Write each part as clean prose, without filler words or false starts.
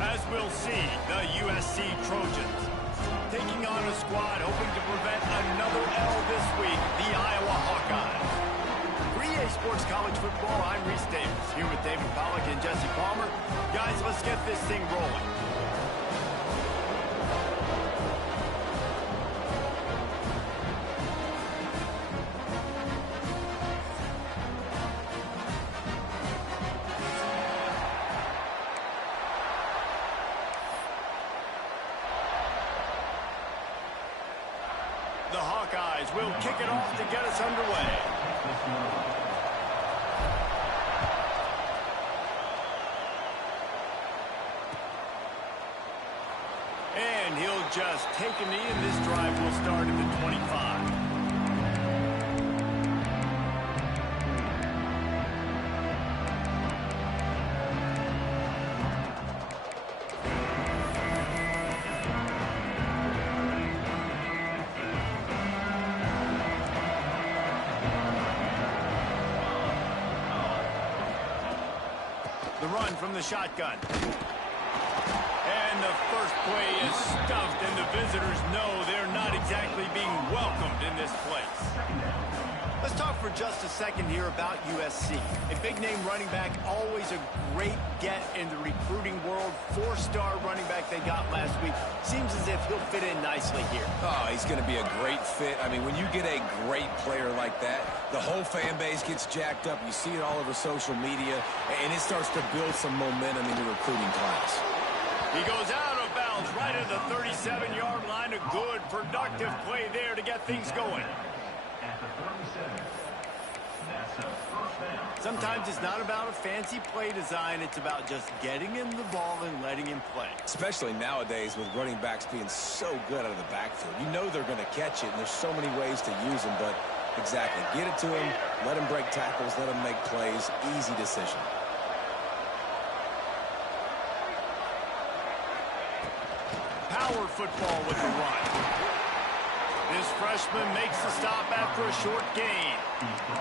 As we'll see, the USC Trojans taking on a squad hoping to prevent another L this week, the Iowa Hawkeyes. For EA Sports College Football, I'm Reese Davis, here with David Pollack and Jesse Palmer. Guys, let's get this thing rolling. The Hawkeyes will kick it off to get us underway. And he'll just take a knee, and this drive will start at the 25. The run from the shotgun. And the first play is stuffed, and the visitors know they're not exactly being welcomed in this place. Let's talk for just a second here about USC. A big-name running back, always a great get in the recruiting world. Four-star running back they got last week. Seems as if he'll fit in nicely here. Oh, he's going to be a great fit. I mean, when you get a great player like that, the whole fan base gets jacked up. You see it all over social media, and it starts to build some momentum in the recruiting class. He goes out of bounds right at the 37-yard line. A good, productive play there to get things going. Sometimes it's not about a fancy play design. It's about just getting him the ball and letting him play. Especially nowadays with running backs being so good out of the backfield. You know they're going to catch it, and there's so many ways to use them, but exactly. Get it to him, let him break tackles, let him make plays. Easy decision. Power football with the run. This freshman makes the stop after a short gain.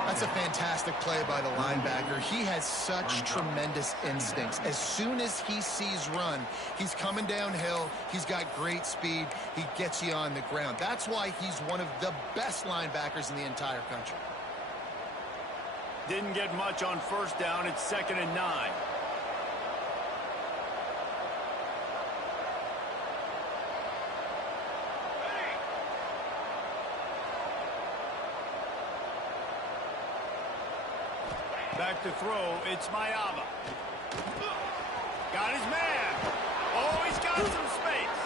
That's a fantastic play by the linebacker. He has such tremendous instincts. As soon as he sees run, he's coming downhill. He's got great speed. He gets you on the ground. That's why he's one of the best linebackers in the entire country. Didn't get much on first down. It's 2nd and 9. Back to throw, it's Mayava. Got his man. Oh, he's got some space.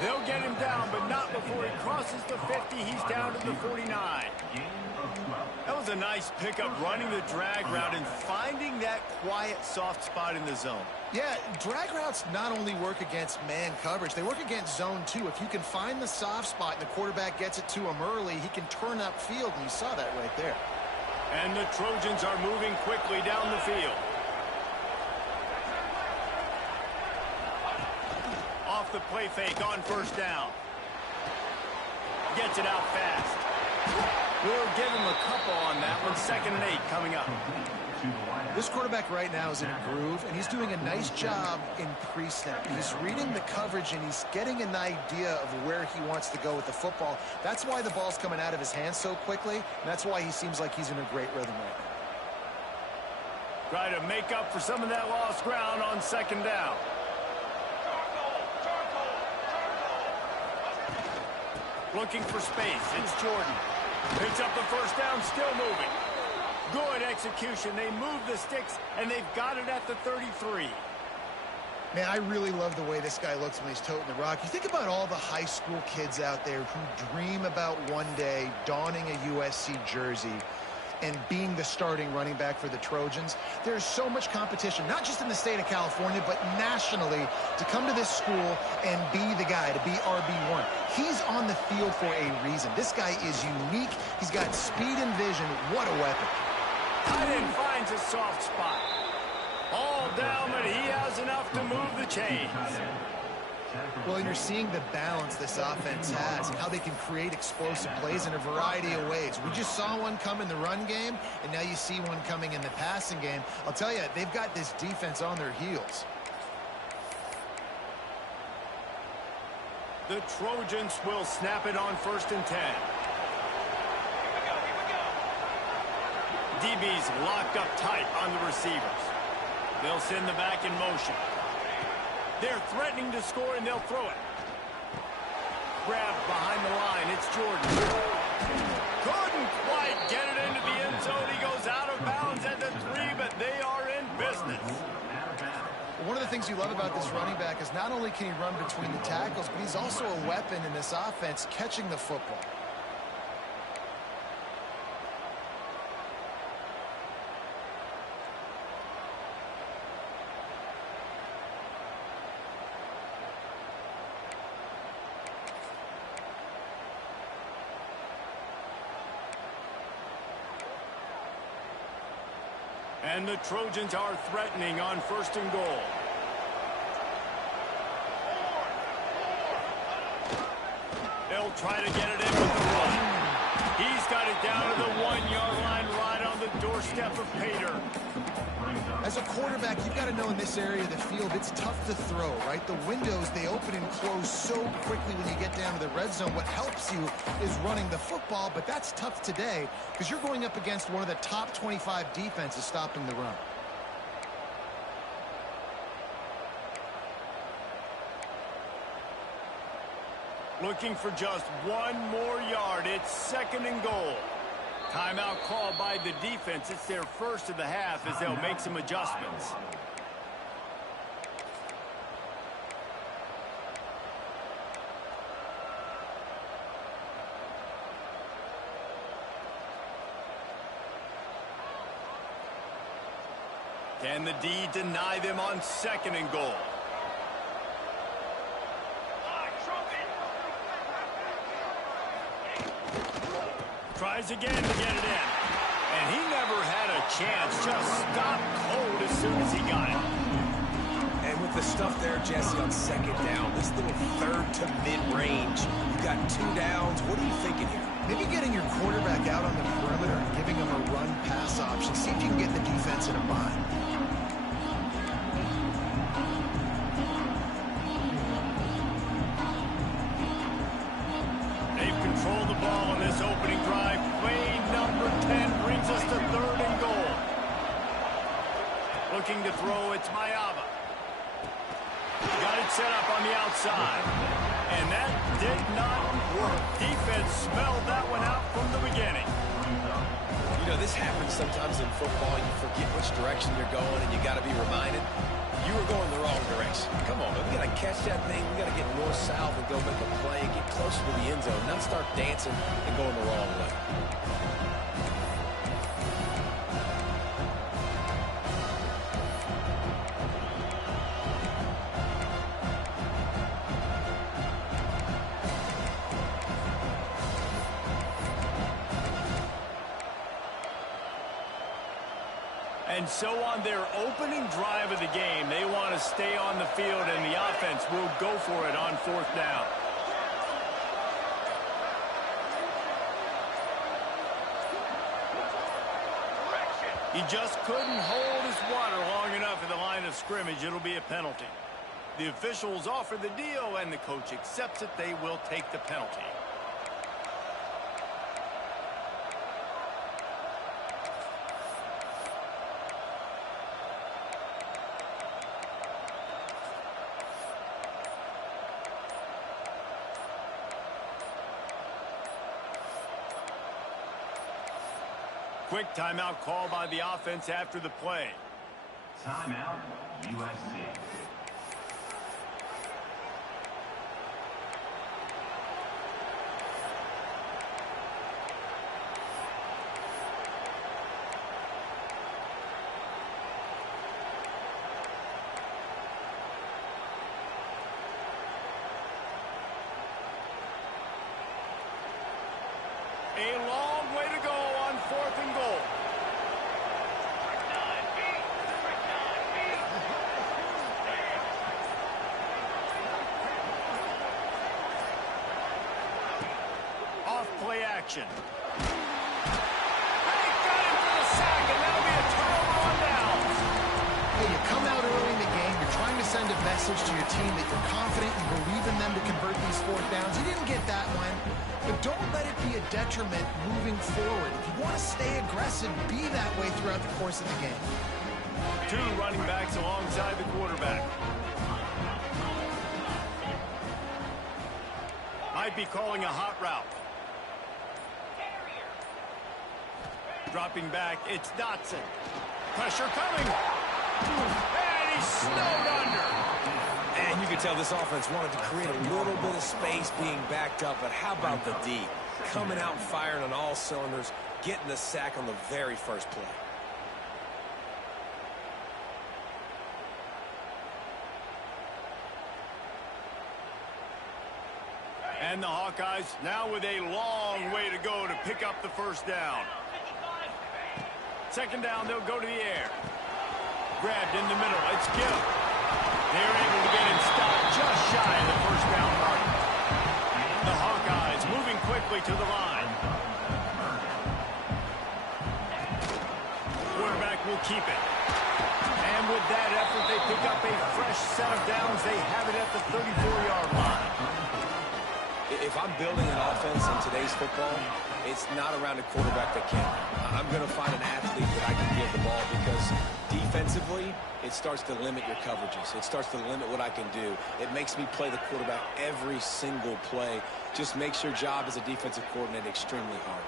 They'll get him down, but not before he crosses the 50. He's down to the 49. That was a nice pickup, running the drag route and finding that quiet, soft spot in the zone. Yeah, drag routes not only work against man coverage, they work against zone too. If you can find the soft spot and the quarterback gets it to him early, he can turn upfield, and you saw that right there. And the Trojans are moving quickly down the field. Off the play fake on first down. Gets it out fast. We'll give him a couple on that one. 2nd and 8 coming up. This quarterback right now is in a groove, and he's doing a nice job in pre-snap. He's reading the coverage, and he's getting an idea of where he wants to go with the football. That's why the ball's coming out of his hands so quickly, and that's why he seems like he's in a great rhythm right now. Try to make up for some of that lost ground on 2nd down. Looking for space. It's Jordan. Picks up the first down, still moving. Good execution. They move the sticks, and they've got it at the 33. Man, I really love the way this guy looks when he's toting the rock. You think about all the high school kids out there who dream about one day donning a USC jersey and being the starting running back for the Trojans. There's so much competition, not just in the state of California, but nationally, to come to this school and be the guy, to be RB1. He's on the field for a reason. This guy is unique. He's got speed and vision. What a weapon. Tight end finds a soft spot. All down, but he has enough to move the chains. Well, and you're seeing the balance this offense has and how they can create explosive plays in a variety of ways. We just saw one come in the run game, and now you see one coming in the passing game. I'll tell you, they've got this defense on their heels. The Trojans will snap it on 1st and 10. DB's locked up tight on the receivers. They'll send the back in motion. They're threatening to score, and they'll throw it. Grabbed behind the line. It's Jordan. Couldn't quite get it into the end zone. He goes out of bounds at the 3, but they are in business. One of the things you love about this running back is not only can he run between the tackles, but he's also a weapon in this offense catching the football. And the Trojans are threatening on 1st and goal. They'll try to get it in with the run. He's got it down to the 1-yard line, right on the doorstep of Pater. As a quarterback, you've got to know in this area of the field, it's tough to throw, right? The windows, they open and close so quickly when you get down to the red zone. What helps you is running the football, but that's tough today because you're going up against one of the top 25 defenses stopping the run. Looking for just 1 more yard. It's 2nd and goal. Timeout called by the defense. It's their first of the half as they'll make some adjustments. Can the D deny them on 2nd and goal? Tries again to get it in. And he never had a chance. Just stopped cold as soon as he got it. And with the stuff there, Jesse, on 2nd down, this little 3rd to mid-range, you've got 2 downs. What are you thinking here? Maybe getting your quarterback out on the perimeter and giving him a run-pass option. See if you can get the defense in a bind. They've controlled the ball on this opening drive. Play number 10 brings us to 3rd and goal. Looking to throw, it's Mayava. Got it set up on the outside. And that did not work. Defense smelled that one out from the beginning. You know, this happens sometimes in football. You forget which direction you're going, and you got to be reminded, you were going the wrong direction. Come on, man. We got to catch that thing. We got to get north-south and go make a play and get closer to the end zone, not start dancing and going the wrong way. And so on their opening drive of the game, they want to stay on the field, and the offense will go for it on 4th down. He just couldn't hold his water long enough at the line of scrimmage. It'll be a penalty. The officials offer the deal, and the coach accepts it. They will take the penalty. Quick timeout call by the offense after the play. Timeout, USC. A long way to go on 4th and goal. Off play action. They got him for the sack, and that'll be a turnover on downs. Hey, you come out early in the game, you're trying to send a message. message to your team that you're confident, you believe in them to convert these fourth downs. You didn't get that one, but don't let it be a detriment moving forward. If you want to stay aggressive, be that way throughout the course of the game. Two running backs alongside the quarterback. Might be calling a hot route. Dropping back, it's Dotson. Pressure coming. And he's snowed under. And you can tell this offense wanted to create a little bit of space being backed up, but how about the D? Coming out firing on all cylinders, getting the sack on the very first play. And the Hawkeyes now with a long way to go to pick up the first down. Second down, they'll go to the air. Grabbed in the middle. It's Gill. They're able to get him stopped just shy of the first down mark. The Hawkeyes moving quickly to the line. Quarterback will keep it. And with that effort, they pick up a fresh set of downs. They have it at the 34-yard line. If I'm building an offense in today's football, it's not around a quarterback that can. I'm going to find an athlete that I can give the ball because defensively, it starts to limit your coverages. It starts to limit what I can do. It makes me play the quarterback every single play. Just makes your job as a defensive coordinator extremely hard.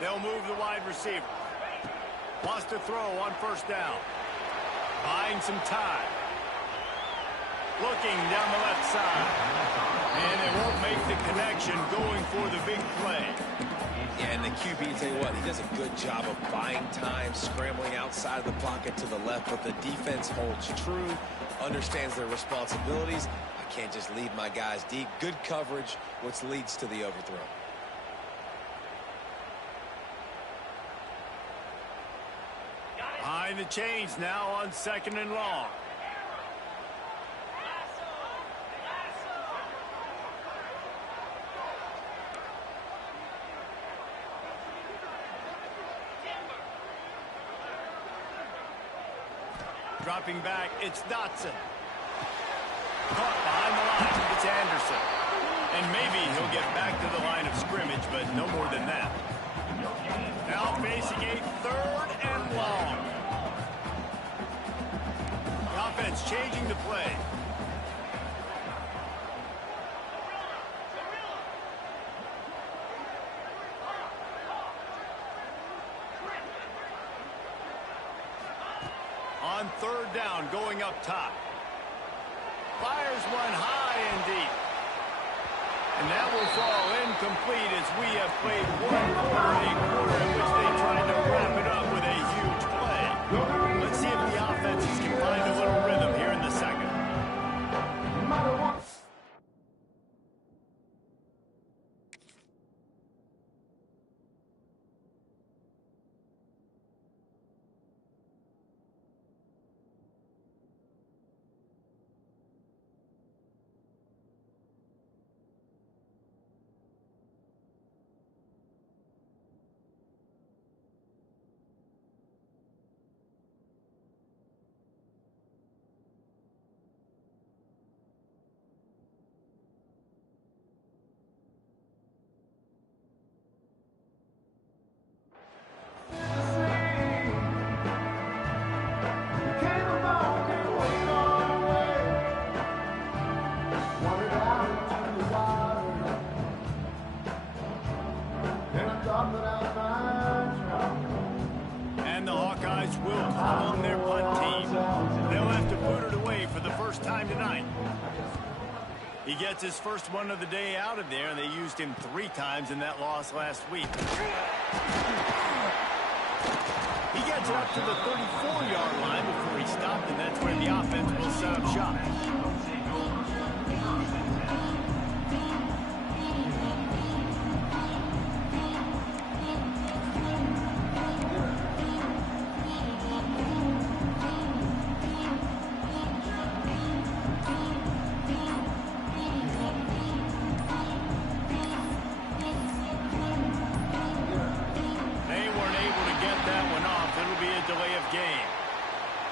They'll move the wide receiver. Wants to throw on first down. Buying some time. Looking down the left side. And they won't make the connection going for the big play. Yeah, and the QB, tell you what, he does a good job of buying time, scrambling outside of the pocket to the left, but the defense holds true, understands their responsibilities. I can't just lead my guys deep. Good coverage, which leads to the overthrow. Behind the chains now on second and long. Dropping back, it's Dotson. Caught behind the line, it's Anderson. And maybe he'll get back to the line of scrimmage, but no more than that. Now facing a third and long. The offense changing the play. On third down, going up top. Fires one high and deep. And that will fall incomplete as we have played one quarter, a quarter in which they tried to wrap it up with a huge play. Let's see if the offenses can find a little rhythm here in the second. And the Hawkeyes will call on their punt team. They'll have to boot it away for the first time tonight. He gets his first one of the day out of there, and they used him 3 times in that loss last week. He gets it up to the 34-yard line before he stopped, and that's where the offense will set up shop.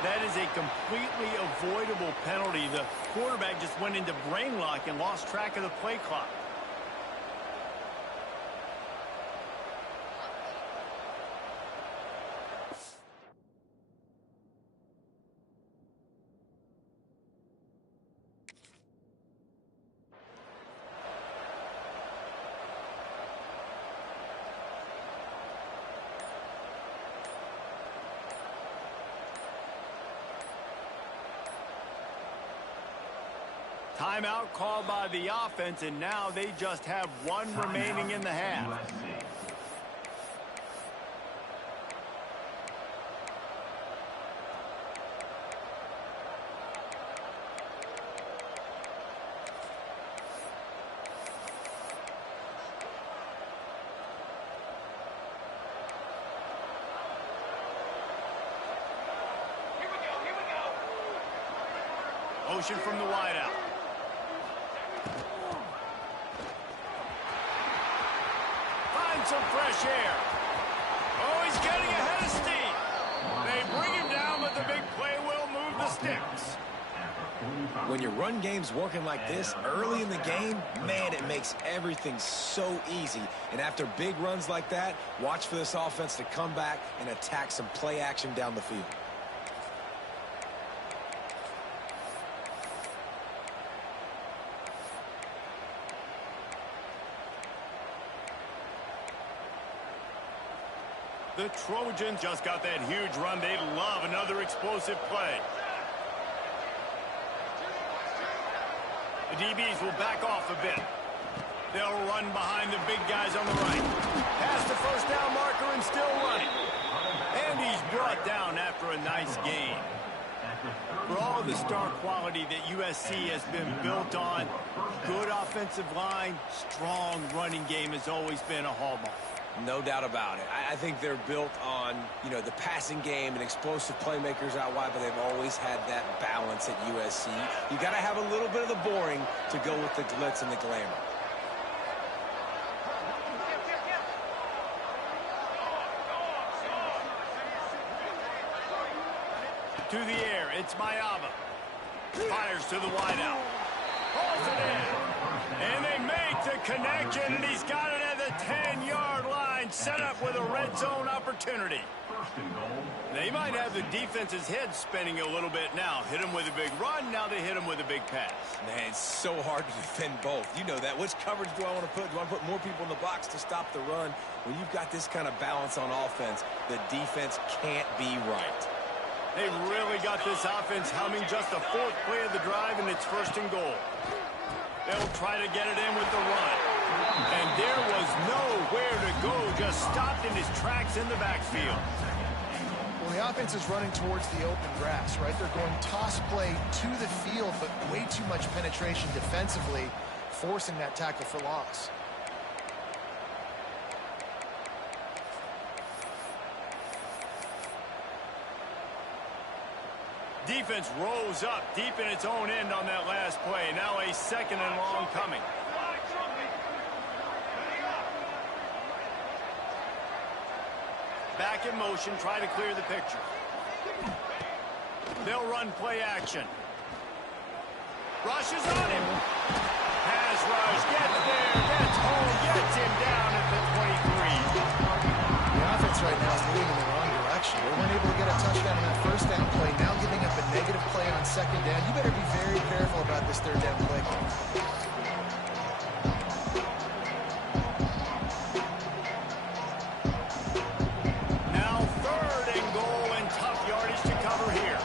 That is a completely avoidable penalty. The quarterback just went into brain lock and lost track of the play clock. Timeout called by the offense, and now they just have one remaining in the half. USC. Motion from the wideout. Some fresh air. Oh, he's getting ahead of steam. They bring him down, but the big play will move the sticks. When your run game's working like this early in the game, man, it makes everything so easy. And after big runs like that, watch for this offense to come back and attack some play action down the field. The Trojans just got that huge run. They love another explosive play. The DBs will back off a bit. They'll run behind the big guys on the right. Past the first down marker and still running. And he's brought down after a nice gain. For all the star quality that USC has been built on, good offensive line, strong running game has always been a hallmark. No doubt about it. I think they're built on, the passing game and explosive playmakers out wide, but they've always had that balance at USC. You got to have a little bit of the boring to go with the glitz and the glamour. To the air, it's Mayava. Fires to the wideout. Pulls it in. And they make the connection, and he's got it at the 10-yard line, set up with a red zone opportunity. They might have the defense's head spinning a little bit now. Hit him with a big run, now they hit him with a big pass. Man, it's so hard to defend both. You know that. Which coverage do I want to put? Do I want to put more people in the box to stop the run? When you've got this kind of balance on offense, the defense can't be right. They've really got this offense humming. Just the fourth play of the drive, and it's 1st and goal. They'll try to get it in with the run. And there was nowhere to go, just stopped in his tracks in the backfield. Well, the offense is running towards the open grass, right? They're going toss play to the field, but way too much penetration defensively, forcing that tackle for loss. Defense rose up deep in its own end on that last play. Now a 2nd and long coming. Back in motion, try to clear the picture. They'll run play action. Rushes on him. Pass rush, gets there, gets home, gets him down at the 23. The offense right now is moving in the wrong direction. They weren't able to get a touchdown on that 1st down play. Now giving up a negative play on 2nd down. You better be very careful about this 3rd down play. Now 3rd and goal, and tough yardage to cover here.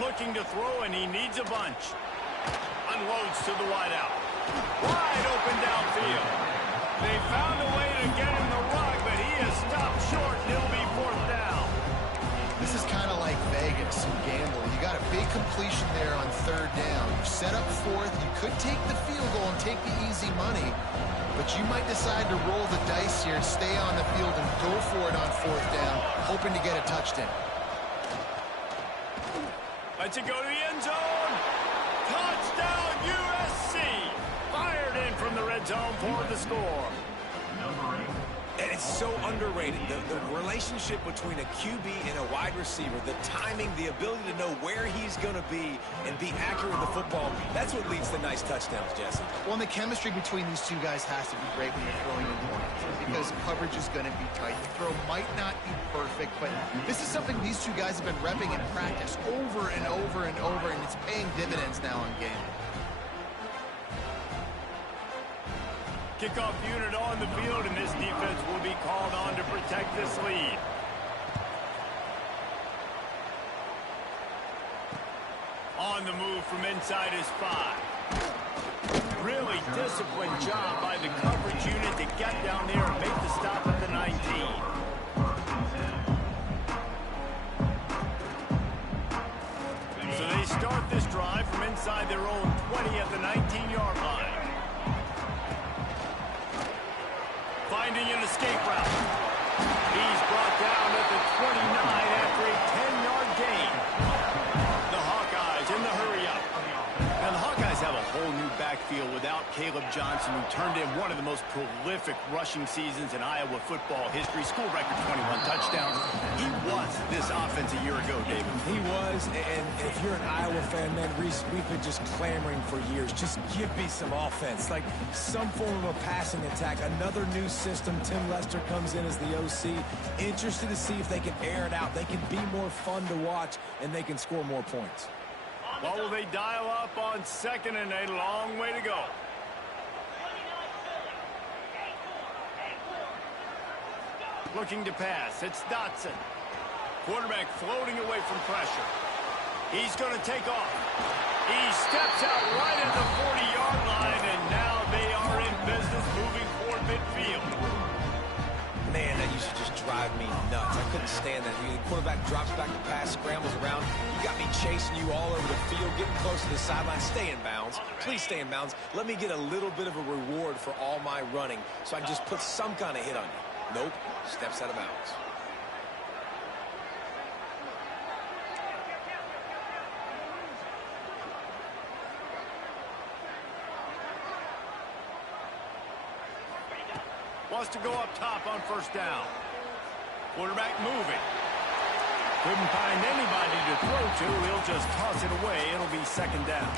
Looking to throw, and he needs a bunch. Unloads to the wideout. Wide open downfield. They found a way to get him the rug, but he has stopped short, and it'll be 4th down. This is kind of like Vegas and gambling. You got a big completion there on 3rd down. You set up 4th. You could take the field goal and take the easy money, but you might decide to roll the dice here, stay on the field, and go for it on 4th down, hoping to get a touchdown. Let's it go to the end zone. Touchdown, USC. Fired in from the red zone for the score. And it's so underrated. The relationship between a QB and a wide receiver, the timing, the ability to know where he's going to be and be accurate with the football, that's what leads to nice touchdowns, Jesse. Well, and the chemistry between these two guys has to be great when you're throwing into one another because coverage is going to be tight. The throw might not be perfect, but this is something these two guys have been repping in practice over and over and over, and it's paying dividends now in game. Kickoff unit on the field, and this defense will be called on to protect this lead. On the move from inside his 5. Really disciplined job by the coverage unit to get down there and make the stop at the 19. So they start this drive from inside their own 20 at the 19-yard line. Finding an escape route. He's brought down at the 29 after a 10-yard gain. The Hawkeyes in the hurry-up. Now, the Hawkeyes have a whole new backfield without Caleb Johnson, who turned in one of the most prolific rushing seasons in Iowa football history. School record 21 touchdowns. He was this offense a year ago, David. He was, and if you're an Iowa fan, man, Reese, we've been just clamoring for years. Just give me some offense, like some form of a passing attack. Another new system. Tim Lester comes in as the OC. Interested to see if they can air it out. They can be more fun to watch, and they can score more points. What will they dial up on second and a long way to go? Looking to pass. It's Dotson. Quarterback floating away from pressure. He's going to take off. He steps out right at the 40-yard line, and now they are in business moving toward midfield. Man, that used to just drive me nuts. I couldn't stand that. The quarterback drops back to pass, scrambles around. You got me chasing you all over the field, getting close to the sideline. Stay in bounds. Please stay in bounds. Let me get a little bit of a reward for all my running so I can just put some kind of hit on you. Nope. Steps out of bounds. Wants to go up top on first down. Quarterback moving. Couldn't find anybody to throw to. He'll just toss it away. It'll be second down.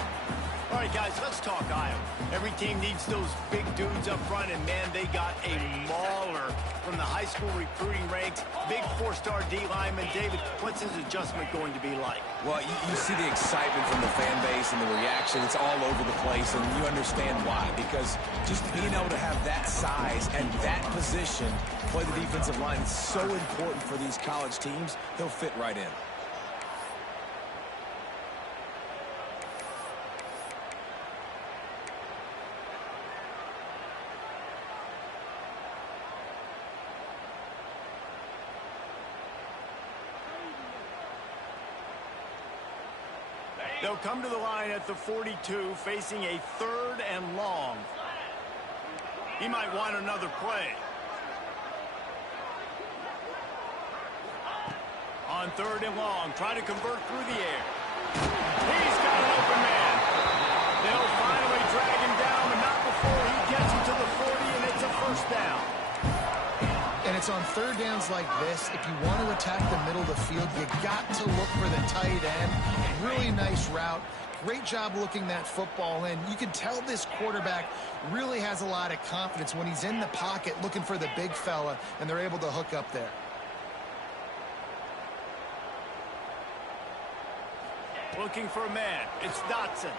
All right, guys, let's talk Iowa. Every team needs those big dudes up front, and, man, they got a mauler from the high school recruiting ranks. Big four-star D lineman. David, what's his adjustment going to be like? Well, you see the excitement from the fan base and the reaction. It's all over the place, and you understand why. Because just being able to have that size and that position, play the defensive line, is so important for these college teams. They'll fit right in. They'll come to the line at the 42, facing a third and long. He might want another play. On third and long, try to convert through the air. He's got an open man. They'll finally drag him down, but not before he gets him to the 40, and it's a first down. And it's on third downs like this. If you want to attack the middle of the field, you got to look for the tight end. Really nice route. Great job looking that football in. You can tell this quarterback really has a lot of confidence when he's in the pocket looking for the big fella, and they're able to hook up there. Looking for a man. It's Dotson.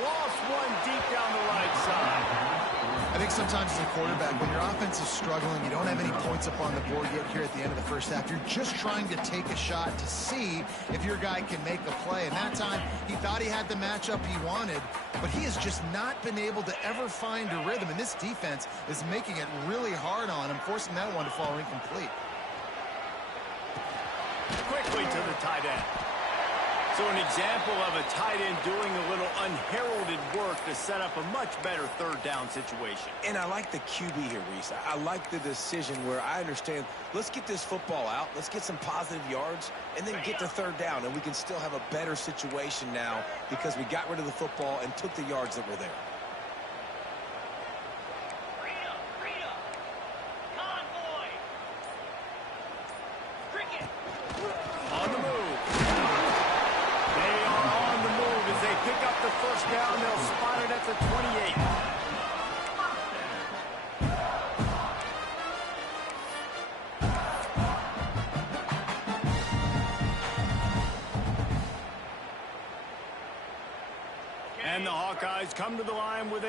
Lost one deep down the right side. I think sometimes as a quarterback, when your offense is struggling, you don't have any points up on the board yet here at the end of the first half. You're just trying to take a shot to see if your guy can make a play. And that time, he thought he had the matchup he wanted, but he has just not been able to ever find a rhythm. And this defense is making it really hard on him, forcing that one to fall incomplete. Quickly to the tight end. So an example of a tight end doing a little unheralded work to set up a much better third down situation. And I like the QB here, Reese. I like the decision where I understand, let's get this football out, let's get some positive yards, and then get to third down, and we can still have a better situation now because we got rid of the football and took the yards that were there.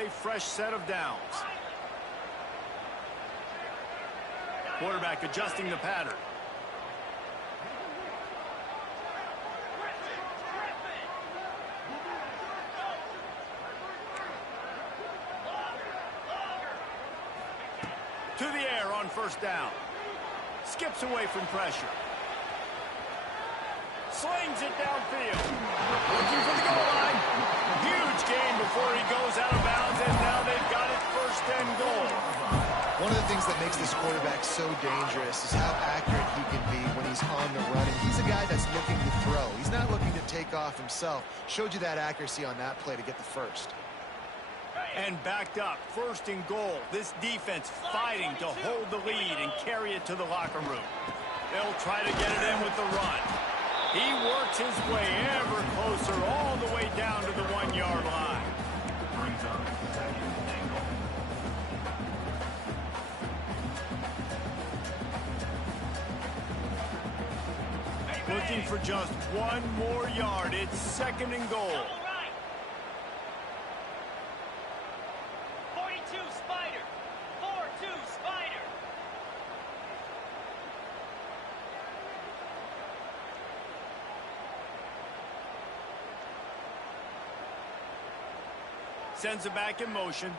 a fresh set of downs. Quarterback adjusting the pattern. To the air on first down. Skips away from pressure. Slings it downfield. Looking for the goal line. Huge gain before he goes out of bounds, and now they've got it first and goal. One of the things that makes this quarterback so dangerous is how accurate he can be when he's on the run. And he's a guy that's looking to throw. He's not looking to take off himself. Showed you that accuracy on that play to get the first. And backed up, first and goal. This defense fighting to hold the lead and carry it to the locker room. They'll try to get it in with the run. He works his way ever closer all the way down to the 1-yard line. Looking for just one more yard. It's second and goal. 42 Spider. 4-2 Spider. Sends it back in motion.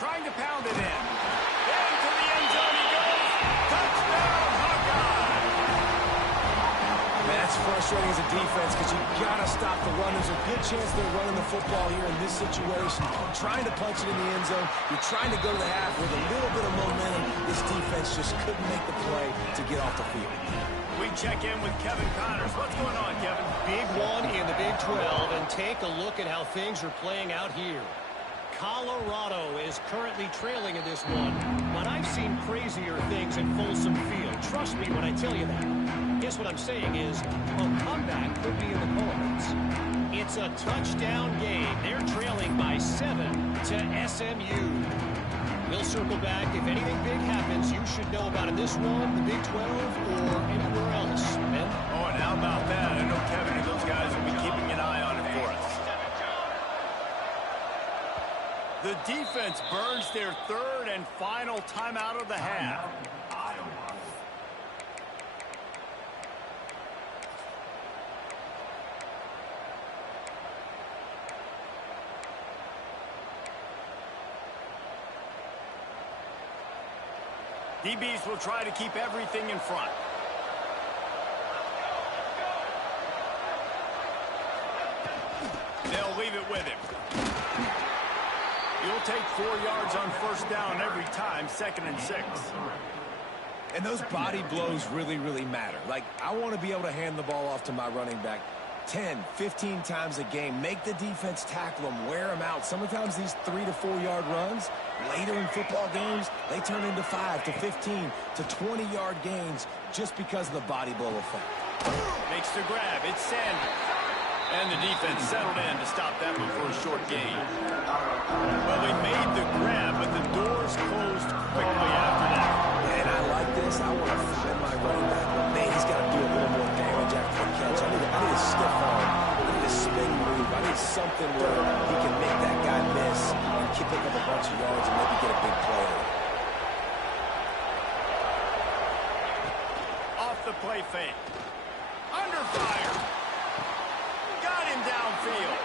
Trying to pound it in. Into the end zone he goes. Touchdown, Hawkeye! Man, that's frustrating as a defense because you've got to stop the run. There's a good chance they're running the football here in this situation. Trying to punch it in the end zone. You're trying to go to the half with a little bit of momentum. This defense just couldn't make the play to get off the field. We check in with Kevin Connors. What's going on, Kevin? Big one in the Big 12, and take a look at how things are playing out here. Colorado is currently trailing in this one, but I've seen crazier things at Folsom Field. Trust me when I tell you that. Guess what I'm saying is a comeback could be in the cards. It's a touchdown game. They're trailing by 7 to SMU. We'll circle back. If anything big happens, you should know about in this one, the Big 12, or anywhere else. Ben? Oh, and how about that? I know Kevin and those guys will be keeping an eye on it for us. The defense burns their third and final timeout of the half. DBs will try to keep everything in front. They'll leave it with him. You'll take 4 yards on first down every time, 2nd and 6. And those body blows really, really matter. Like, I want to be able to hand the ball off to my running back 10, 15 times a game. Make the defense tackle them, wear them out. Sometimes these 3 to 4 yard runs, later in football games, they turn into 5 to 15 to 20 yard gains just because of the body blow effect. Makes the grab. It's Sanders. And the defense settled in to stop that one for a short gain. Well, they made the grab, but the doors closed quickly after that. And I like this. I want to find my running back. But man, he's got to do a little more damage after the catch. I need a stiff arm. I need a spin move. I need something where he can make that guy miss and pick up a bunch of yards and maybe get a big play. Off the play fake. Under fire. Got him downfield.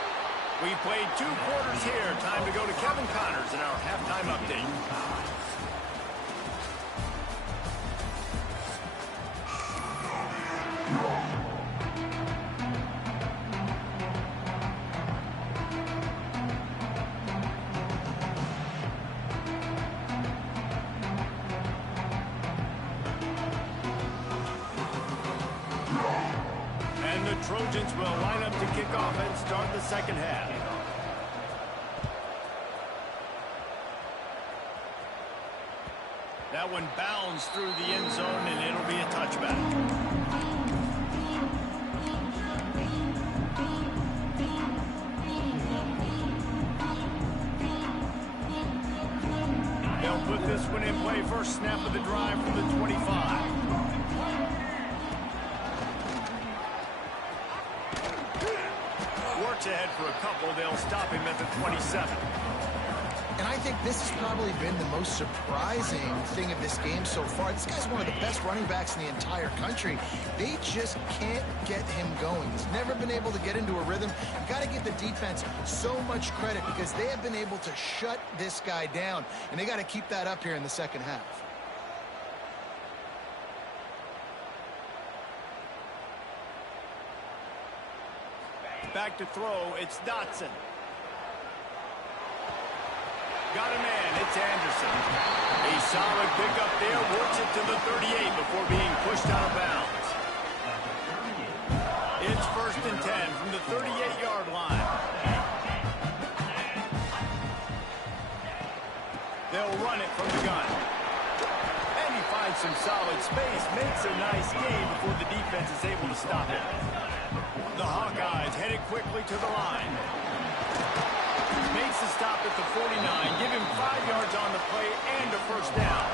We played 2 quarters here. Time to go to Kevin Connors in our halftime update. And the Trojans will line up to kick off and start the second half. That one bounds through the end zone, and it'll be a touchback. They'll put this one in play. First snap of the drive from the 25. Works ahead for a couple. They'll stop him at the 27. And I think this has probably been the most surprising thing of this game so far. This guy's one of the best running backs in the entire country. They just can't get him going. He's never been able to get into a rhythm. You got to give the defense so much credit because they have been able to shut this guy down, and they got to keep that up here in the second half. Back to throw, it's Dotson. Got a man, it's Anderson. A solid pickup there, works it to the 38 before being pushed out of bounds. It's 1st and 10 from the 38-yard line. They'll run it from the gun. And he finds some solid space, makes a nice gain before the defense is able to stop it. The Hawkeyes headed quickly to the line. Makes the stop at the 49. Give him 5 yards on the play and a first down.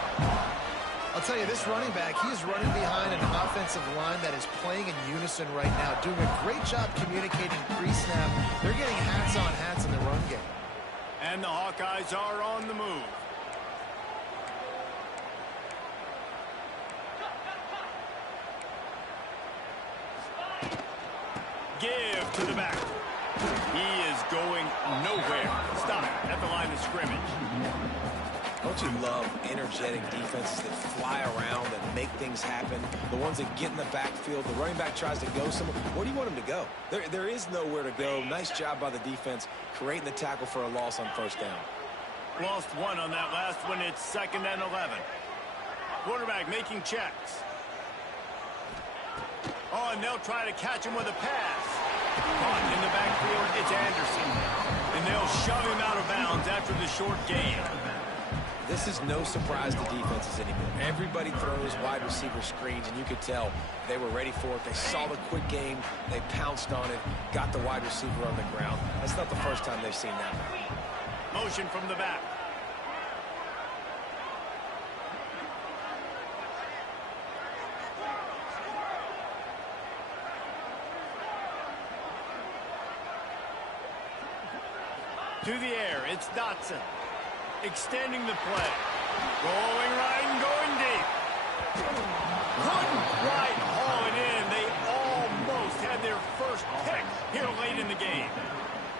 I'll tell you, this running back, he's running behind an offensive line that is playing in unison right now, doing a great job communicating pre-snap. They're getting hats on hats in the run game. And the Hawkeyes are on the move. Give to the back. He is going nowhere. Stop at the line of scrimmage. Don't you love energetic defenses that fly around and make things happen? The ones that get in the backfield, the running back tries to go somewhere. Where do you want him to go? There is nowhere to go. Nice job by the defense creating the tackle for a loss on first down. Lost one on that last one. It's 2nd and 11. Quarterback making checks. Oh, and they'll try to catch him with a pass. Caught in the backfield, it's Anderson. And they'll shove him out of bounds after the short gain. This is no surprise to defenses anymore. Everybody throws wide receiver screens, and you could tell they were ready for it. They saw the quick game. They pounced on it, got the wide receiver on the ground. That's not the first time they've seen that. Motion from the back. To the air, it's Dotson. Extending the play. Going right and going deep. Couldn't quite haul it in. They almost had their first pick here late in the game.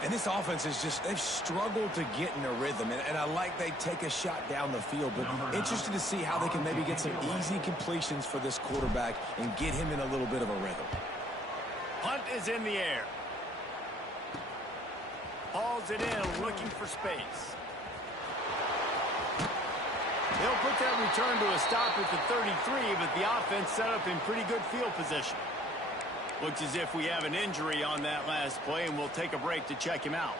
And this offense is just, they've struggled to get in a rhythm. And I like they take a shot down the field, but interested to see how they can maybe get some easy completions for this quarterback and get him in a little bit of a rhythm. Punt is in the air. Hauls it in, looking for space. They'll put that return to a stop at the 33, but the offense set up in pretty good field position. Looks as if we have an injury on that last play, and we'll take a break to check him out.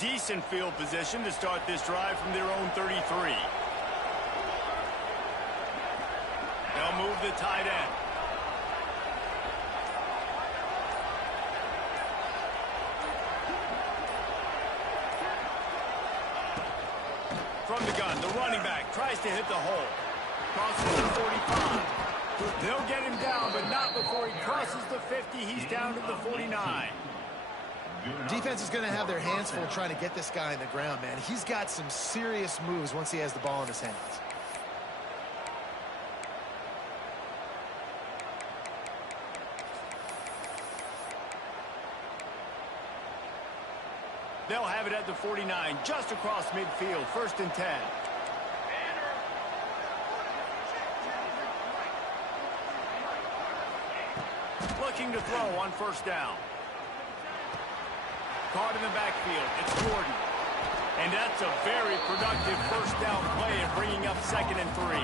Decent field position to start this drive from their own 33. They'll move the tight end. From the gun, the running back tries to hit the hole. Crosses the 45. They'll get him down, but not before he crosses the 50. He's down to the 49. Defense is going to have their hands full trying to get this guy on the ground, man. He's got some serious moves once he has the ball in his hands. They'll have it at the 49, just across midfield, 1st and 10. Looking to throw on 1st down. Caught in the backfield, it's Gordon. And that's a very productive 1st down play and bringing up 2nd and 3.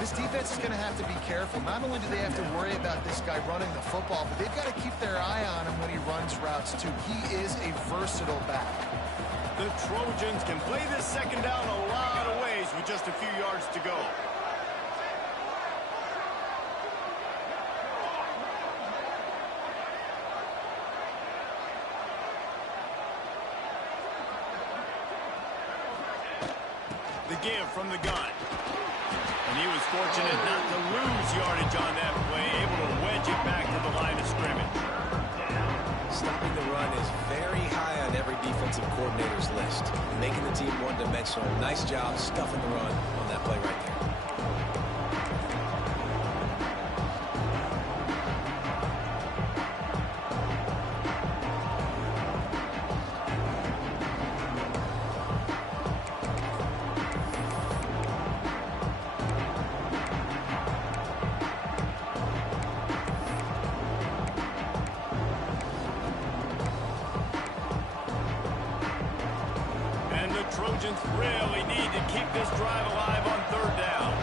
This defense is going to have to be careful. Not only do they have to worry about this guy running the football, but they've got to keep their eye on him when he runs routes, too. He is a versatile back. The Trojans can play this 2nd down a lot of ways with just a few yards to go. The give from the gun. And he was fortunate not to lose yardage on that play, able to wedge it back to the line of scrimmage. Stopping the run is very high on every defensive coordinator's list. Making the team one-dimensional. Nice job stuffing the run on that play right there. Trojans really need to keep this drive alive on third down.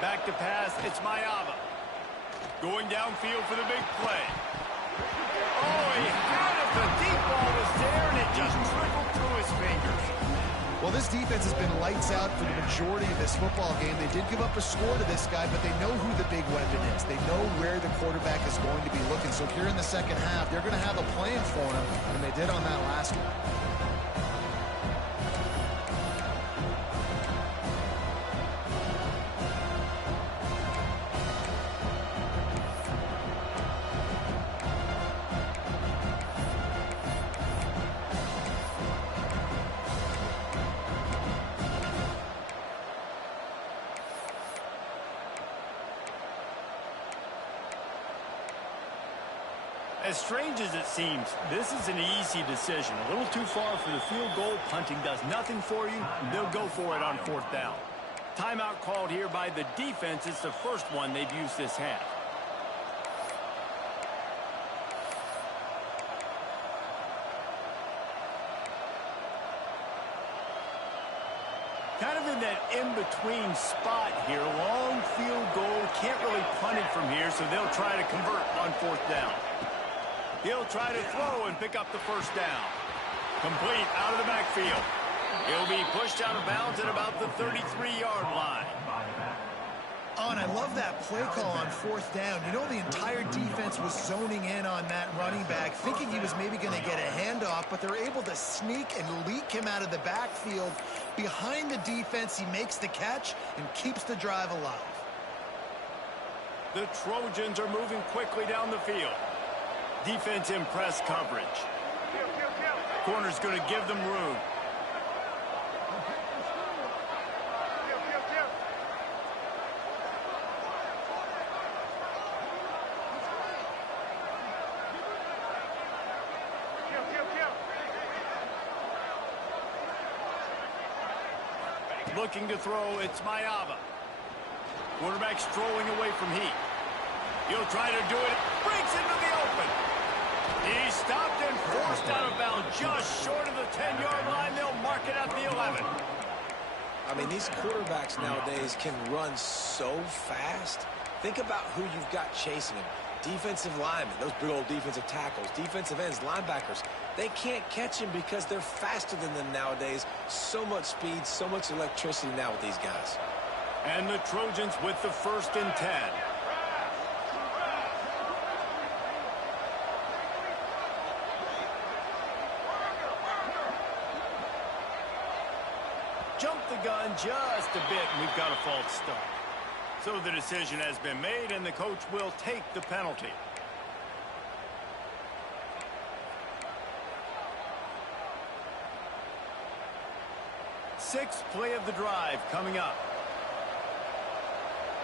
Back to pass, it's Mayava. Going downfield for the big play. Oh, he had it. The deep ball was there, and it just trickled through his fingers. Well, this defense has been lights out for the majority of this football game. They did give up a score to this guy, but they know who the big weapon is. They know where the quarterback is going to be looking. So here in the second half, they're going to have a plan for him, and they did on that last one. As strange as it seems, this is an easy decision. A little too far for the field goal. Punting does nothing for you. They'll go for it on fourth down. Timeout called here by the defense. It's the first one they've used this half. Kind of in that in-between spot here. Long field goal. Can't really punt it from here, so they'll try to convert on fourth down. He'll try to throw and pick up the first down. Complete out of the backfield. He'll be pushed out of bounds at about the 33-yard line. Oh, and I love that play call on fourth down. You know, the entire defense was zoning in on that running back, thinking he was maybe going to get a handoff, but they're able to sneak and leak him out of the backfield. Behind the defense, he makes the catch and keeps the drive alive. The Trojans are moving quickly down the field. Defense in press coverage. Corner's going to give them room. Looking to throw, it's Mayava. Quarterback strolling away from heat. He'll try to do it. Breaks into the open. He stopped and forced out of bounds just short of the 10-yard line. They'll mark it at the 11. I mean, these quarterbacks nowadays can run so fast. Think about who you've got chasing him. Defensive linemen, those big old defensive tackles, defensive ends, linebackers. They can't catch him because they're faster than them nowadays. So much speed, so much electricity now with these guys. And the Trojans with the 1st and 10. Jump the gun just a bit, and we've got a false start. So the decision has been made, and the coach will take the penalty. Sixth play of the drive coming up.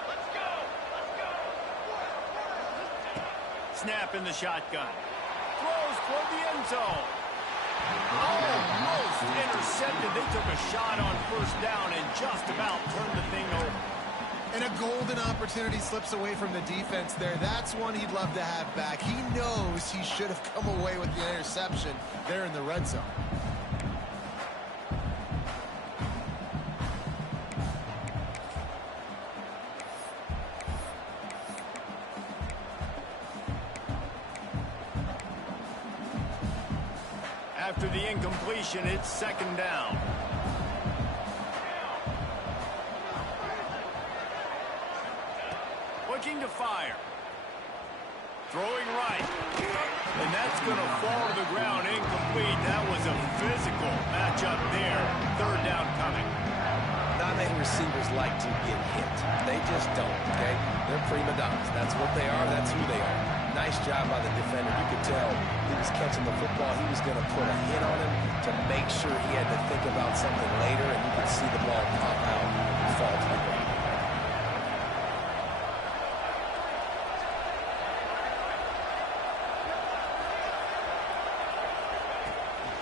Let's go! Let's go! Snap in the shotgun. Throws for the end zone. Almost intercepted. They took a shot on first down and just about turned the thing over. And a golden opportunity slips away from the defense there. That's one he'd love to have back. He knows he should have come away with the interception there in the red zone. After the incompletion, it's second down. Looking to fire. Throwing right. And that's going to fall to the ground incomplete. That was a physical matchup there. Third down coming. Dominating receivers like to get hit. They just don't, okay? They're prima donnas. That's what they are. That's who they are. Nice job by the defender. You could tell he was catching the football. He was going to put a hit on him to make sure he had to think about something later, and you could see the ball pop out and fall to the ground.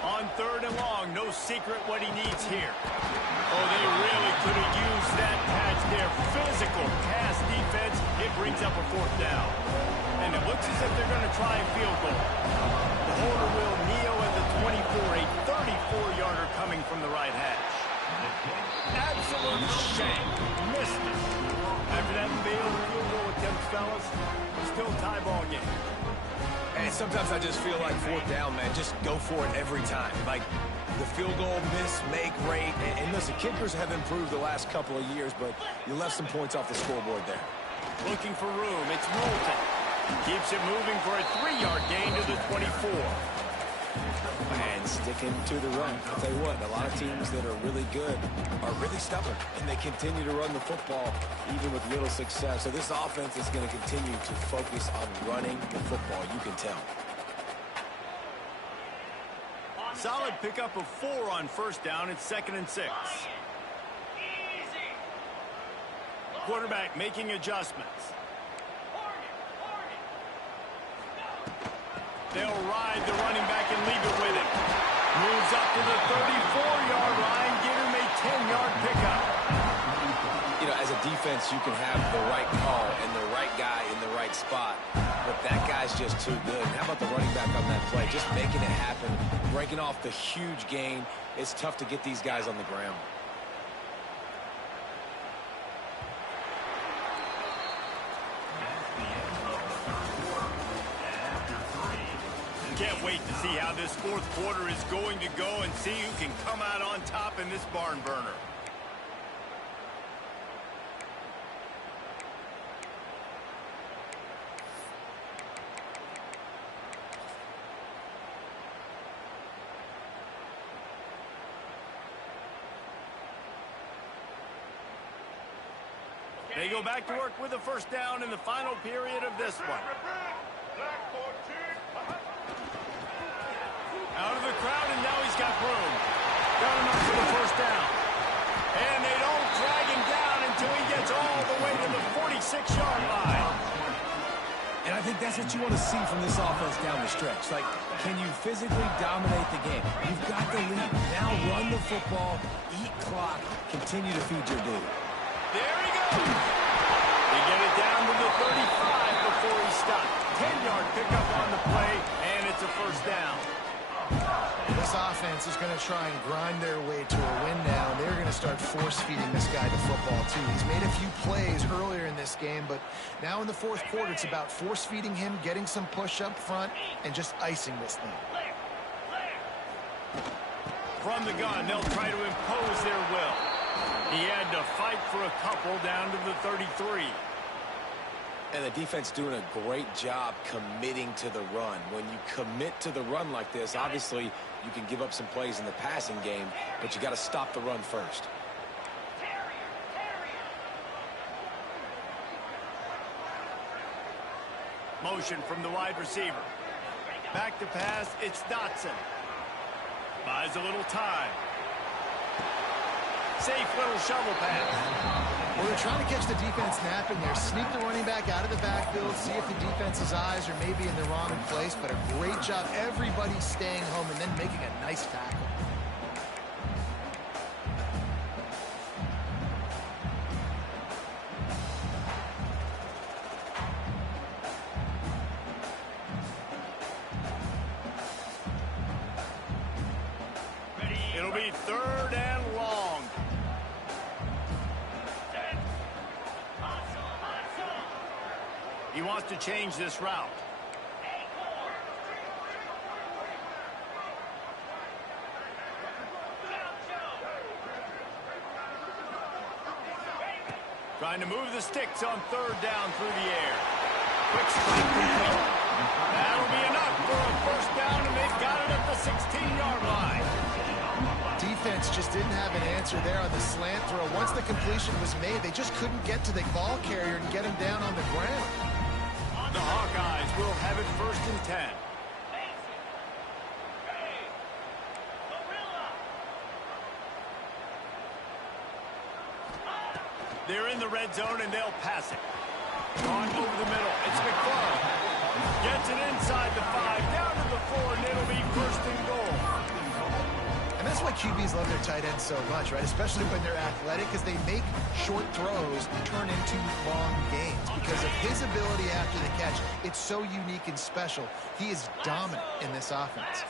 On 3rd and long, no secret what he needs here. Oh, they really could have used that patch there. Physical pass defense. It brings up a 4th down. And it looks as if they're going to try a field goal. The holder will kneel at the 24, a 34-yarder coming from the right hash. Absolute shank. Missed it. After that failed field goal attempts, fellas, still tie ball game. And sometimes I just feel like 4th down, man, just go for it every time. Like the field goal miss, make rate. And listen, kickers have improved the last couple of years, but you left some points off the scoreboard there. Looking for room. It's Moulton. Keeps it moving for a 3-yard gain to the 24. And sticking to the run. I'll tell you what, a lot of teams that are really good are really stubborn, and they continue to run the football even with little success. So this offense is going to continue to focus on running the football, you can tell. Solid pickup of 4 on 1st down. It's 2nd and 6. Quarterback making adjustments. They'll ride the running back and leave it with him. Moves up to the 34-yard line. Give him a 10-yard pickup. You know, as a defense, you can have the right call and the right guy in the right spot, but that guy's just too good. And how about the running back on that play? Just making it happen, breaking off the huge gain. It's tough to get these guys on the ground. Can't wait to see how this 4th quarter is going to go and see who can come out on top in this barn burner. They go back to work with a 1st down in the final period of this one. Out of the crowd, and now he's got room. Got him up for the 1st down. And they don't drag him down until he gets all the way to the 46-yard line. And I think that's what you want to see from this offense down the stretch. Like, can you physically dominate the game? You've got the lead. Now run the football, eat clock, continue to feed your dude. There he goes. They get it down to the 35 before he stopped. 10-yard pickup on the play, and it's a 1st down. This offense is going to try and grind their way to a win now, and they're going to start force-feeding this guy the football, too. He's made a few plays earlier in this game, but now in the 4th quarter, it's about force-feeding him, getting some push up front, and just icing this thing. From the gun, they'll try to impose their will. He had to fight for a couple down to the 33. And the defense doing a great job committing to the run. When you commit to the run like this, obviously you can give up some plays in the passing game, but you got to stop the run first. Motion from the wide receiver. Back to pass, it's Dotson. Buys a little time. Safe little shovel pass. Well, they're trying to catch the defense napping there. Sneak the running back out of the backfield, see if the defense's eyes are maybe in the wrong place, but a great job. Everybody staying home and then making a nice tackle. It'll be 3rd and long. He wants to change this route. Trying to move the sticks on 3rd down through the air. Quick strike complete. That'll be enough for a 1st down, and they've got it at the 16-yard line. defense just didn't have an answer there on the slant throw. Once the completion was made, they just couldn't get to the ball carrier and get him down on the ground. The Hawkeyes will have it 1st and 10. They're in the red zone, and they'll pass it. On over the middle. It's McFarland. Gets it inside the 5, down to the 4, and it'll be 1st and goal. And that's why QBs love their tight ends so much, right? Especially when they're athletic, because they make short throws turn into long gains. Because of his ability after the catch, it's so unique and special. He is dominant in this offense.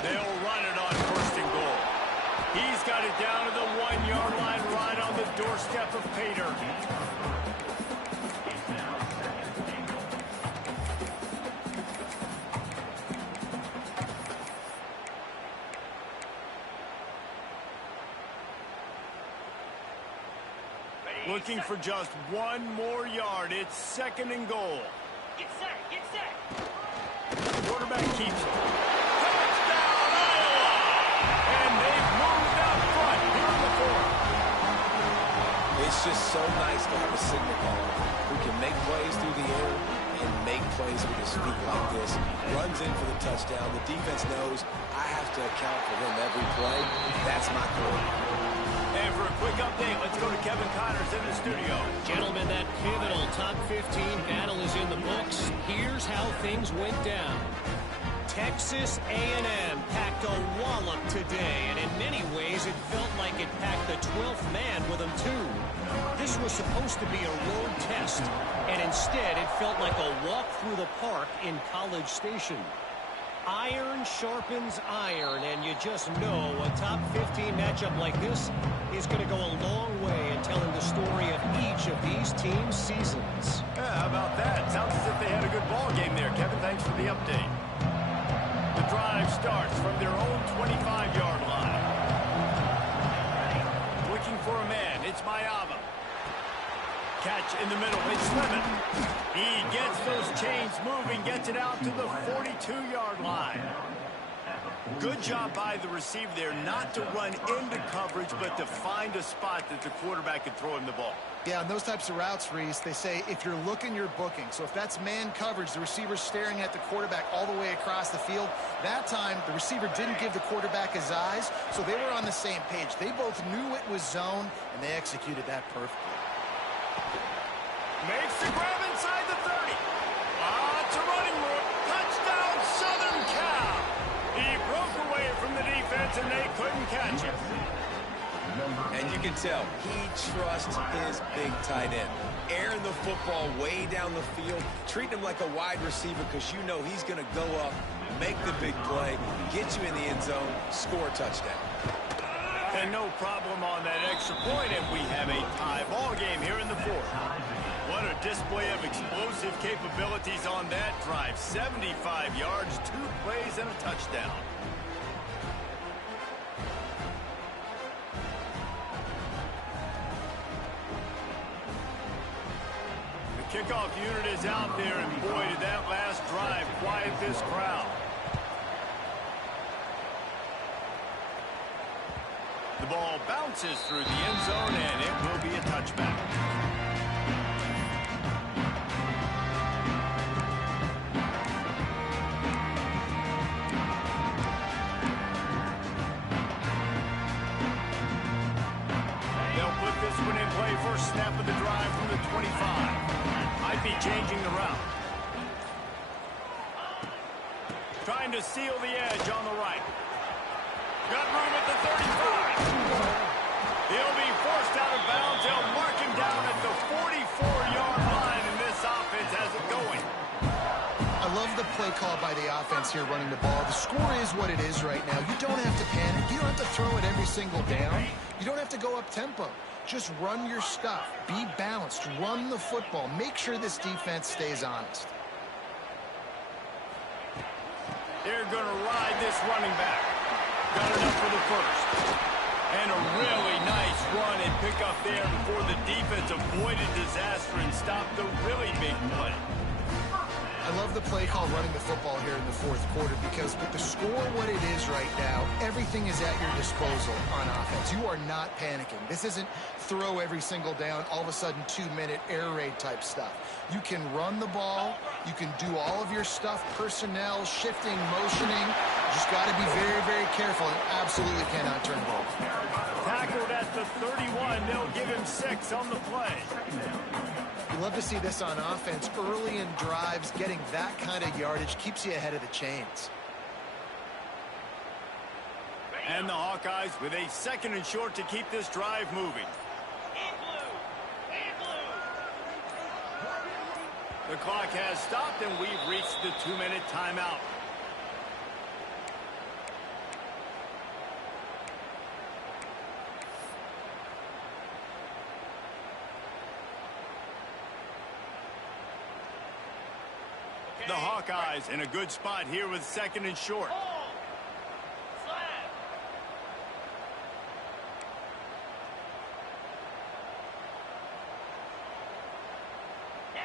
They'll run it on 1st and goal. He's got it down to the 1-yard line, right on the doorstep of Pater. Looking for just 1 more yard. It's 2nd and goal. Get set, get set. Quarterback keeps it. Touchdown, Iowa! And they've moved out front here in the 4th. It's just so nice to have a signal caller who can make plays through the air and make plays with his feet like this. Runs in for the touchdown. The defense knows I have to account for him every play. That's my goal. And for a quick update, let's go to Kevin Connors in the studio. Gentlemen, that pivotal top 15 battle is in the books. Here's how things went down. Texas A&M packed a wallop today, and in many ways it felt like it packed the 12th man with them too. This was supposed to be a road test, and instead it felt like a walk through the park in College Station. Iron sharpens iron, and you just know a top 15 matchup like this is going to go a long way in telling the story of each of these teams' seasons. Yeah, how about that? Sounds as if they had a good ball game there. Kevin, thanks for the update. The drive starts from their own 25-yard line. Looking for a man. It's Mayava. Catch in the middle. It's Lemon. He gets those chains moving, gets it out to the 42-yard line. Good job by the receiver there not to run into coverage, but to find a spot that the quarterback can throw him the ball. Yeah, on those types of routes, Reese, they say if you're looking, you're booking. So if that's man coverage, the receiver's staring at the quarterback all the way across the field. That time, the receiver didn't give the quarterback his eyes, so they were on the same page. They both knew it was zone, and they executed that perfectly. Makes the grab inside the 30. It's a running room. Touchdown, Southern Cal. He broke away from the defense, and they couldn't catch him. And you can tell he trusts his big tight end. Airing the football way down the field, treating him like a wide receiver because you know he's going to go up, make the big play, get you in the end zone, score a touchdown. And no problem on that extra point, and we have a tie ball game here in the 4th. What a display of explosive capabilities on that drive. 75 yards, 2 plays, and a touchdown. The kickoff unit is out there, and boy, did that last drive quiet this crowd. The ball bounces through the end zone, and it will be a touchback. First snap of the drive from the 25. Might be changing the route. Trying to seal the edge on the right. Got room at the 35. He'll be forced out of bounds. They'll mark him down at the 44-yard line, and this offense has it going. I love the play call by the offense here running the ball. The score is what it is right now. You don't have to panic. You don't have to throw it every single down. You don't have to go up tempo. Just run your stuff. Be balanced. Run the football. Make sure this defense stays honest. They're going to ride this running back. Got enough for the first. And a really nice run and pick up there before the defense avoided disaster and stopped the really big play. I love the play call running the football here in the fourth quarter because with the score what it is right now, everything is at your disposal on offense. You are not panicking. This isn't throw every single down, all of a sudden 2-minute air raid type stuff. You can run the ball. You can do all of your stuff, personnel, shifting, motioning. You just got to be very, very careful and absolutely cannot turn the ball. Tackled at the 31. They'll give him 6 on the play. You love to see this on offense. Early in drives, getting that kind of yardage keeps you ahead of the chains. And the Hawkeyes with a 2nd and short to keep this drive moving. The clock has stopped, and we've reached the 2-minute timeout. The Hawkeyes in a good spot here with 2nd and short.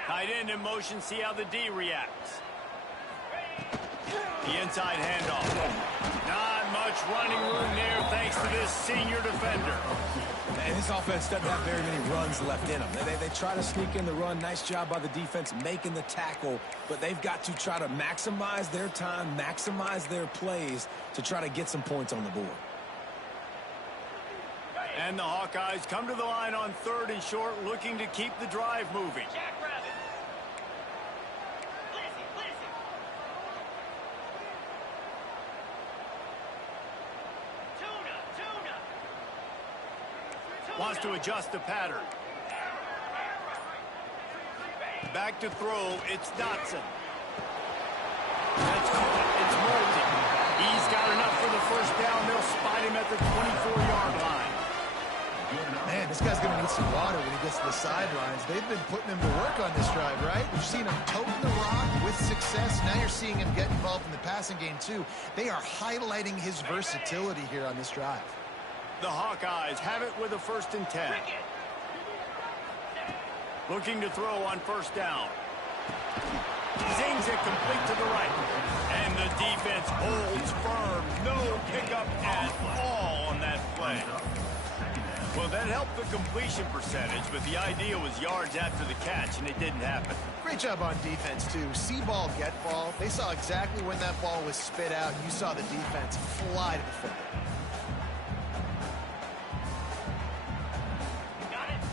Tight end in motion, see how the D reacts. The inside handoff. Not much running room there thanks to this senior defender. And this offense doesn't have very many runs left in them. They try to sneak in the run. Nice job by the defense making the tackle, but they've got to try to maximize their time, maximize their plays to try to get some points on the board. And the Hawkeyes come to the line on 3rd and short, looking to keep the drive moving. Wants to adjust the pattern. Back to throw, it's Dotson. That's caught, it's Moulton. He's got enough for the first down. They'll spot him at the 24-yard line. Man, this guy's going to need some water when he gets to the sidelines. They've been putting him to work on this drive, right? We've seen him toting the rock with success. Now you're seeing him get involved in the passing game, too. They are highlighting his versatility here on this drive. The Hawkeyes have it with a 1st and 10. Looking to throw on 1st down. Zings it complete to the right. And the defense holds firm. No pickup at all on that play. Well, that helped the completion percentage, but the idea was yards after the catch, and it didn't happen. Great job on defense, too. See ball, get ball. They saw exactly when that ball was spit out, and you saw the defense fly to the football.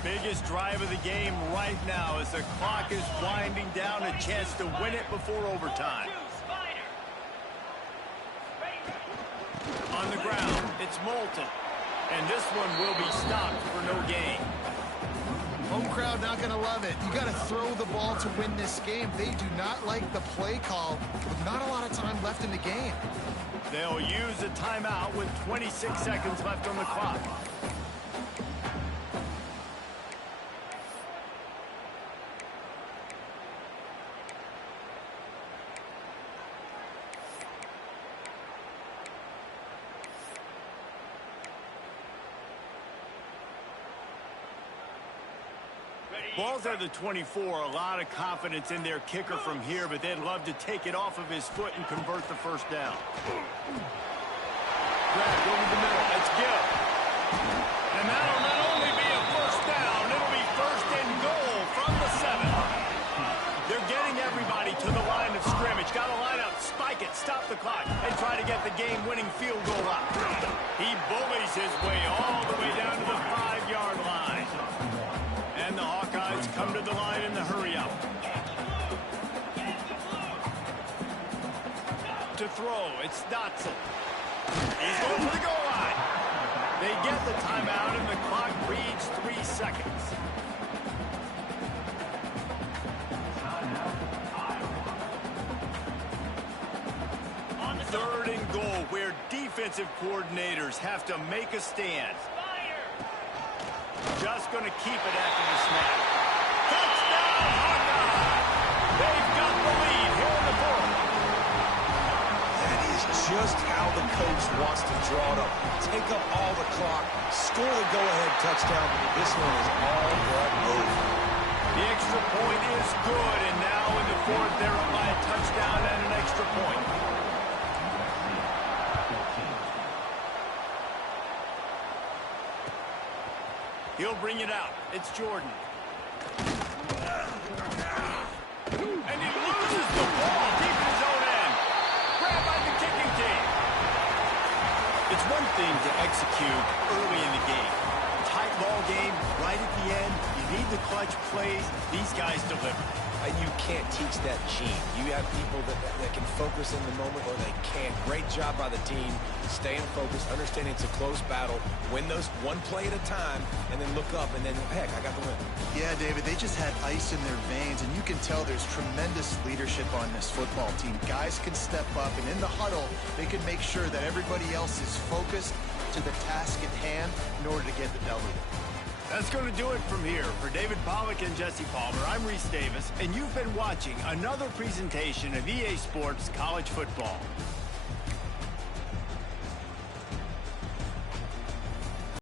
Biggest drive of the game right now as the clock is winding down, a chance to win it before overtime. On the ground, it's Moulton. And this one will be stopped for no gain. Home crowd not going to love it. You got to throw the ball to win this game. They do not like the play call with not a lot of time left in the game. They'll use a timeout with 26 seconds left on the clock. Ball's at the 24. A lot of confidence in their kicker from here, but they'd love to take it off of his foot and convert the 1st down. Drag over the middle. Let's go. And that'll not only be a 1st down, it'll be 1st and goal from the 7. They're getting everybody to the line of scrimmage. Got to line up, spike it, stop the clock, and try to get the game-winning field goal up. He bullies his way all the way down to the 5-yard line. And the Hawkeyes come to the line in the hurry-up. To throw, it's Dotson. He's going for the goal line. They get the timeout, and the clock reads 3 seconds. On the 3rd and goal, where defensive coordinators have to make a stand. Just going to keep it after the snap. Touchdown, Hawkeyes! They've got the lead here in the 4th. That is just how the coach wants to draw it up. Take up all the clock, score the go-ahead touchdown. This one is all but over. The extra point is good, and now in the fourth, they're up by a touchdown and an extra point. He'll bring it out. It's Jordan. And he loses the ball deep in his own end. Grabbed by the kicking team. It's one thing to execute early in the game. Tight ball game, right at the end. You need the clutch plays. These guys deliver. You can't teach that gene. You have people that can focus in the moment or they can't. Great job by the team, staying focused, understanding it's a close battle, win those one play at a time, and then look up, and then, heck, I got the win. Yeah, David, they just had ice in their veins, and you can tell there's tremendous leadership on this football team. Guys can step up, and in the huddle, they can make sure that everybody else is focused to the task at hand in order to get the W. That's going to do it from here. For David Pollack and Jesse Palmer, I'm Reese Davis, and you've been watching another presentation of EA Sports College Football.